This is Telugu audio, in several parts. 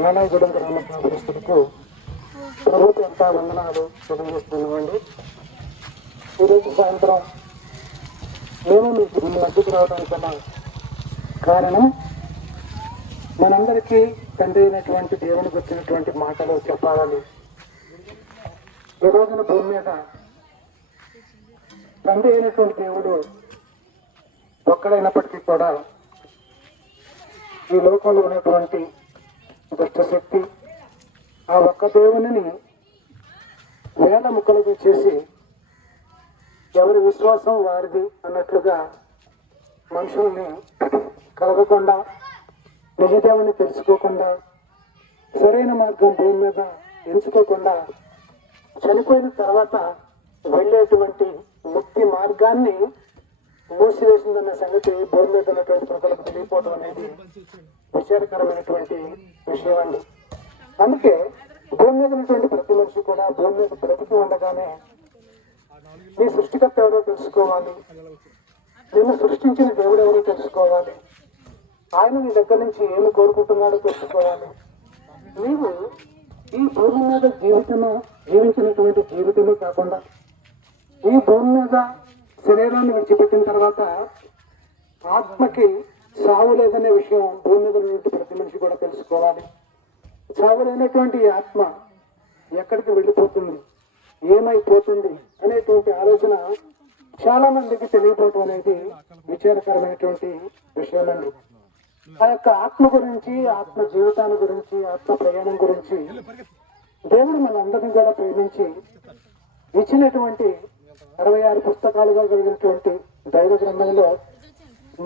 రామాయగూడెం గ్రామ గ్రామస్తులకు ప్రభుత్వ ఎంత వందనాలు తెలియజేస్తున్నామండి. ఈరోజు సాయంత్రం మేము మీకు మీ మధ్యకు రావడానికి గల కారణం మనందరికీ తండ్రి అయినటువంటి దేవుని గుర్తినటువంటి మాటలు చెప్పాలని. ఈ రోజున భూమి మీద తండ్రి అయినటువంటి దేవుడు ఒక్కడైనప్పటికీ కూడా ఈ లోకంలో ఉన్నటువంటి దుష్టశక్తి ఆ ఒక్క దేవుని వేల ముక్కలుగా చేసి ఎవరి విశ్వాసం వారిది అన్నట్లుగా మనుషుల్ని కలగకుండా నిజదేవుని తెలుసుకోకుండా సరైన మార్గం భూమి మీద ఎంచుకోకుండా చనిపోయిన తర్వాత వెళ్ళేటువంటి ముక్తి మార్గాన్ని మూసివేసిందన్న సంగతి భూమి మీద ఉన్నటువంటి ప్రజలకు తెలియకపోవడం అనేది విచారకరమైనటువంటి విషయం అండి. అందుకే భూమి మీద ఉన్నటువంటి ప్రతి మనిషి కూడా భూమి మీద బ్రతికి ఉండగానే నీ సృష్టికర్త ఎవరో తెలుసుకోవాలి, నిన్ను సృష్టించిన దేవుడు ఎవరో తెలుసుకోవాలి, ఆయన నీ దగ్గర నుంచి ఏమి కోరుకుంటున్నాడో తెలుసుకోవాలి. నీవు ఈ భూమి మీద జీవించినటువంటి జీవితమే కాకుండా ఈ భూమి మీద శరీరాన్ని విడిచిపెట్టిన తర్వాత ఆత్మకి సావు లేదనే విషయం భూమి మీద ఉన్నటువంటి ప్రతి మనిషి కూడా తెలుసుకోవాలి. సావు లేనటువంటి ఆత్మ ఎక్కడికి వెళ్ళిపోతుంది, ఏమైపోతుంది అనేటువంటి ఆలోచన చాలా మందికి తెలియపోవటం అనేది విచారకరమైనటువంటి విషయాలండి. ఆ యొక్క ఆత్మ గురించి, ఆత్మ జీవితాన్ని గురించి, ఆత్మ ప్రయాణం గురించి దేవుడు మనందరినీ కూడా ప్రేమించి ఇచ్చినటువంటి 66 పుస్తకాలుగా కలిగినటువంటి దైవ గ్రంథంలో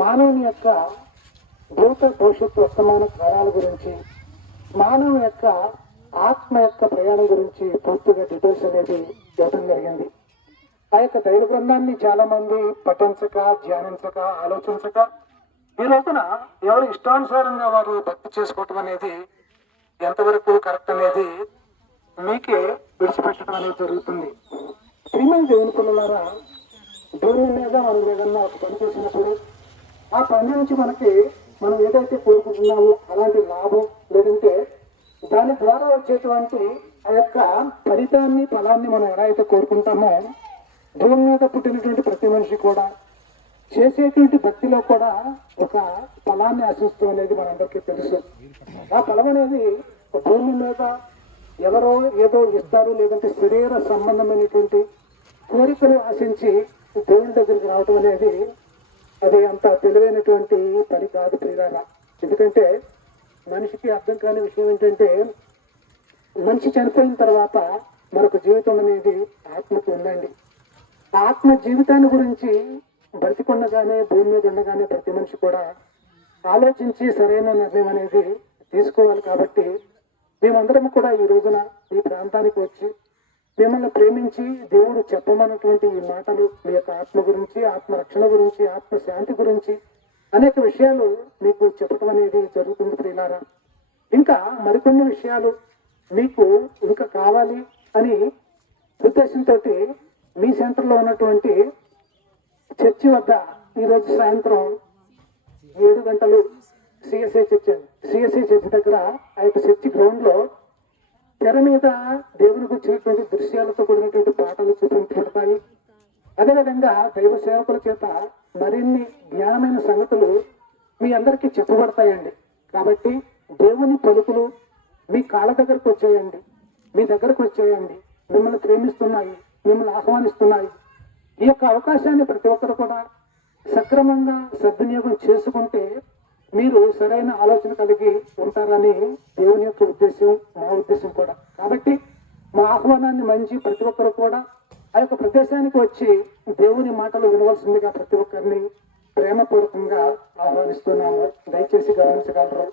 మానవుని యొక్క భూత భవిష్యత్తు వర్తమాన కాలాల గురించి, మానవుని యొక్క ఆత్మ యొక్క ప్రయాణం గురించి పూర్తిగా డీటెయిల్స్ అనేది ఇవ్వడం జరిగింది. ఆ యొక్క దైవ గ్రంథాన్ని చాలా మంది పఠించక, ధ్యానించక, ఆలోచించక ఈ రోజున ఎవరు ఇష్టానుసారంగా వారు భక్తి చేసుకోవటం అనేది ఎంతవరకు కరెక్ట్ అనేది మీకే విడిచిపెట్టడం అనేది జరుగుతుంది. ప్రియమైన దేవుని పిల్లలారా, భూమి మీద మనం ఏదన్నా ఒక పని చేసినప్పుడు ఆ పని నుంచి మనం ఏదైతే కోరుకుంటున్నామో అలాంటి లాభం లేదంటే దాని ద్వారా వచ్చేటువంటి ఆ యొక్క ఫలాన్ని మనం ఎలా అయితే కోరుకుంటామో భూమి మీద పుట్టినటువంటి ప్రతి మనిషి కూడా చేసేటువంటి భక్తిలో కూడా ఒక ఫలాన్ని ఆశిస్తూ అనేది మనందరికీ తెలుసు. ఆ ఫలం అనేది భూమి మీద ఎవరో ఏదో ఇస్తారు, లేదంటే శరీర సంబంధమైనటువంటి కోరికలు ఆశించి దేవుని దగ్గరికి రావటం అనేది అది అంత తెలివైనటువంటి పని కాదు ప్రియులారా. ఎందుకంటే మనిషికి అర్థం కాని విషయం ఏంటంటే మనిషి చనిపోయిన తర్వాత మరొక జీవితం అనేది ఆత్మకు ఉందండి. ఆత్మ జీవితాన్ని గురించి బ్రతికొండగానే భూమి మీద ఉండగానే ప్రతి మనిషి కూడా ఆలోచించి సరైన నిర్ణయం అనేది తీసుకోవాలి. కాబట్టి మేమందరం కూడా ఈ రోజున ఈ ప్రాంతానికి వచ్చి మిమ్మల్ని ప్రేమించి దేవుడు చెప్పమన్నటువంటి ఈ మాటలు మీ యొక్క ఆత్మ గురించి, ఆత్మ రక్షణ గురించి, ఆత్మ శాంతి గురించి అనేక విషయాలు మీకు చెప్పటం అనేది జరుగుతుంది ప్రియులారా. ఇంకా మరికొన్ని విషయాలు మీకు ఇంకా కావాలి అని ఉద్దేశంతో మీ సెంటర్లో ఉన్నటువంటి చర్చి వద్ద ఈరోజు సాయంత్రం 7 గంటలు సిఎస్ఐ చర్చి దగ్గర ఆ యొక్క చర్చి గ్రౌండ్ లో తెర మీద దేవునికి వచ్చినటువంటి దృశ్యాలతో కూడినటువంటి పాటలు చూపించబడతాయి. అదేవిధంగా దైవ సేవకుల చేత మరిన్ని జ్ఞానమైన సంగతులు మీ అందరికీ చెప్పబడతాయండి. కాబట్టి దేవుని పలుకులు మీ కాళ్ళ దగ్గరకు వచ్చేయండి, మీ దగ్గరకు వచ్చేయండి, మిమ్మల్ని ప్రేమిస్తున్నాయి, మిమ్మల్ని ఆహ్వానిస్తున్నాయి. ఈ యొక్క అవకాశాన్ని ప్రతి ఒక్కరు కూడా సక్రమంగా సద్వినియోగం చేసుకుంటే మీరు సరైన ఆలోచన కలిగి ఉంటారని దేవుని యొక్క ఉద్దేశం, మా ఉద్దేశం కూడా. కాబట్టి మా ఆహ్వానాన్ని మంచి ప్రతి ఒక్కరు కూడా ఆ యొక్క ప్రదేశానికి వచ్చి దేవుని మాటలు వినవలసిందిగా ప్రతి ఒక్కరిని ప్రేమపూర్వకంగా ఆహ్వానిస్తున్నాము. దయచేసి గమనించగలరు.